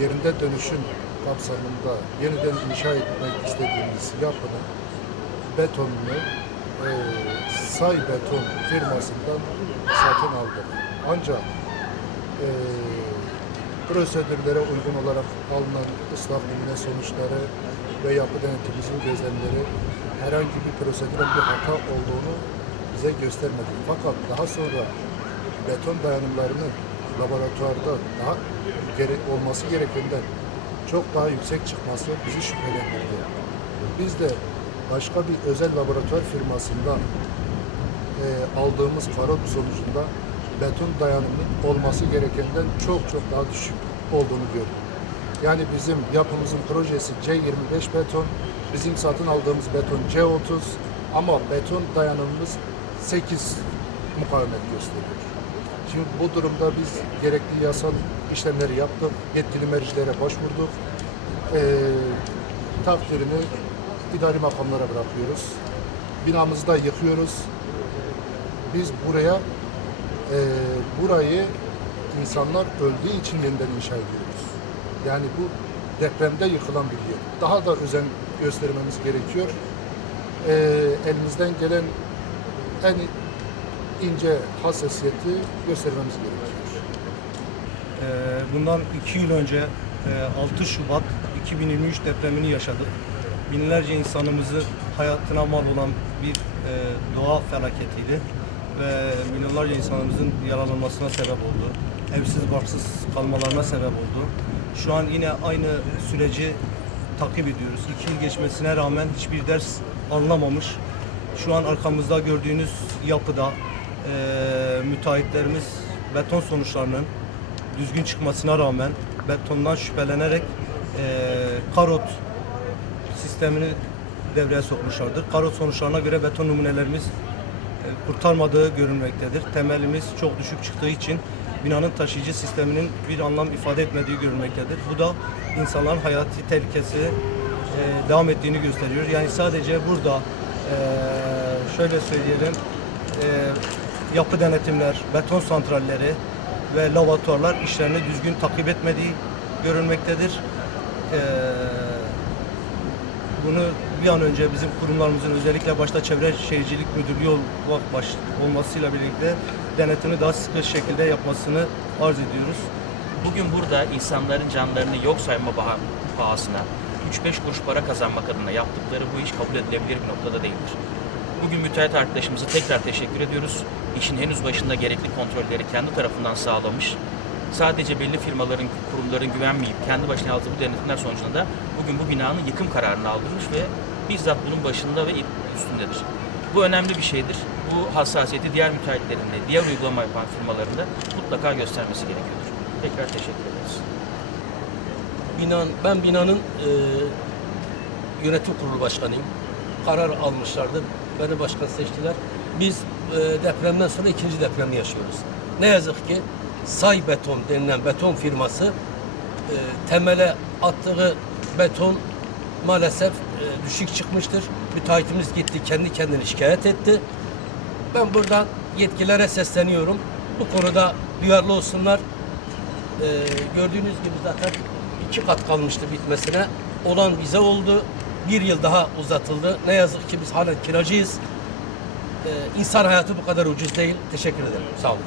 yerinde dönüşüm kapsamında yeniden inşa etmek istediğimiz yapının betonunu e, Say Beton firmasından satın aldık. Ancak e, prosedürlere uygun olarak alınan ıslah bilme sonuçları ve yapı denetimimizin gözlemleri herhangi bir prosedürde bir hata olduğunu bize göstermedi. Fakat daha sonra beton dayanımlarının laboratuvarda daha gerek olması gerekenden çok daha yüksek çıkması bizi şüphelendirdi. Biz de başka bir özel laboratuvar firmasından e, aldığımız karot sonucunda beton dayanımının olması gerekenden çok çok daha düşük olduğunu gördük. Yani bizim yapımızın projesi C25 beton, bizim satın aldığımız beton C30 ama beton dayanımımız 8 mukavemet gösteriyor. Şimdi bu durumda biz gerekli yasal işlemleri yaptık, yetkili mercilere başvurduk. Ee, takdirini idari makamlara bırakıyoruz. Binamızı da yıkıyoruz. Biz buraya e, burayı insanlar öldüğü için yeniden inşa ediyoruz. Yani bu depremde yıkılan bir yer. Daha da özen göstermemiz gerekiyor. E, elimizden gelen en ince hassasiyeti göstermemiz gerekiyor. Ee, Bundan iki yıl önce e, 6 Şubat 2023 depremini yaşadık. Binlerce insanımızı hayatına mal olan bir e, doğa felaketiydi ve milyonlarca insanımızın yaralanmasına sebep oldu. Evsiz barksız kalmalarına sebep oldu. Şu an yine aynı süreci takip ediyoruz. İki yıl geçmesine rağmen hiçbir ders alınamamış. Şu an arkamızda gördüğünüz yapıda e, müteahhitlerimiz beton sonuçlarının düzgün çıkmasına rağmen betondan şüphelenerek e, karot sistemini devreye sokmuşlardır. Karot sonuçlarına göre beton numunelerimiz e, kurtarmadığı görülmektedir. Temelimiz çok düşük çıktığı için binanın taşıyıcı sisteminin bir anlam ifade etmediği görülmektedir. Bu da insanların hayati tehlikesi e, devam ettiğini gösteriyor. Yani sadece burada e, şöyle söyleyelim e, yapı denetimler, beton santralleri ve laboratuvarlar işlerini düzgün takip etmediği görülmektedir. E, bunu bir an önce bizim kurumlarımızın özellikle başta Çevre Şehircilik Müdürlüğü olmak baş, olmasıyla birlikte denetimi daha sıkı şekilde yapmasını arz ediyoruz. Bugün burada insanların canlarını yok sayma baha- pahasına 3-5 kuruş para kazanmak adına yaptıkları bu iş kabul edilebilir bir noktada değildir. Bugün müteahhit arkadaşımıza tekrar teşekkür ediyoruz. İşin henüz başında gerekli kontrolleri kendi tarafından sağlamış. Sadece belli firmaların, kurumların güvenmeyip kendi başına yaptığı bu denetimler sonucunda da bugün bu binanın yıkım kararını aldırmış ve bizzat bunun başında ve üstündedir. Bu önemli bir şeydir. bu hassasiyeti diğer müteahhitlerinde, diğer uygulama yapan firmalarında mutlaka göstermesi gerekiyordur. Tekrar teşekkür ederiz. Binan, ben binanın e, yönetim kurulu başkanıyım. Karar almışlardı. Beni başkan seçtiler. Biz e, depremden sonra ikinci depremi yaşıyoruz. Ne yazık ki Say Beton denilen beton firması e, temele attığı beton maalesef e, düşük çıkmıştır. Müteahhitimiz gitti kendi kendini şikayet etti. Ben buradan yetkililere sesleniyorum. Bu konuda duyarlı olsunlar. Ee, gördüğünüz gibi zaten iki kat kalmıştı bitmesine. Olan bize oldu. Bir yıl daha uzatıldı. Ne yazık ki biz halen kiracıyız. Ee, insan hayatı bu kadar ucuz değil. Teşekkür ederim. Sağ olun.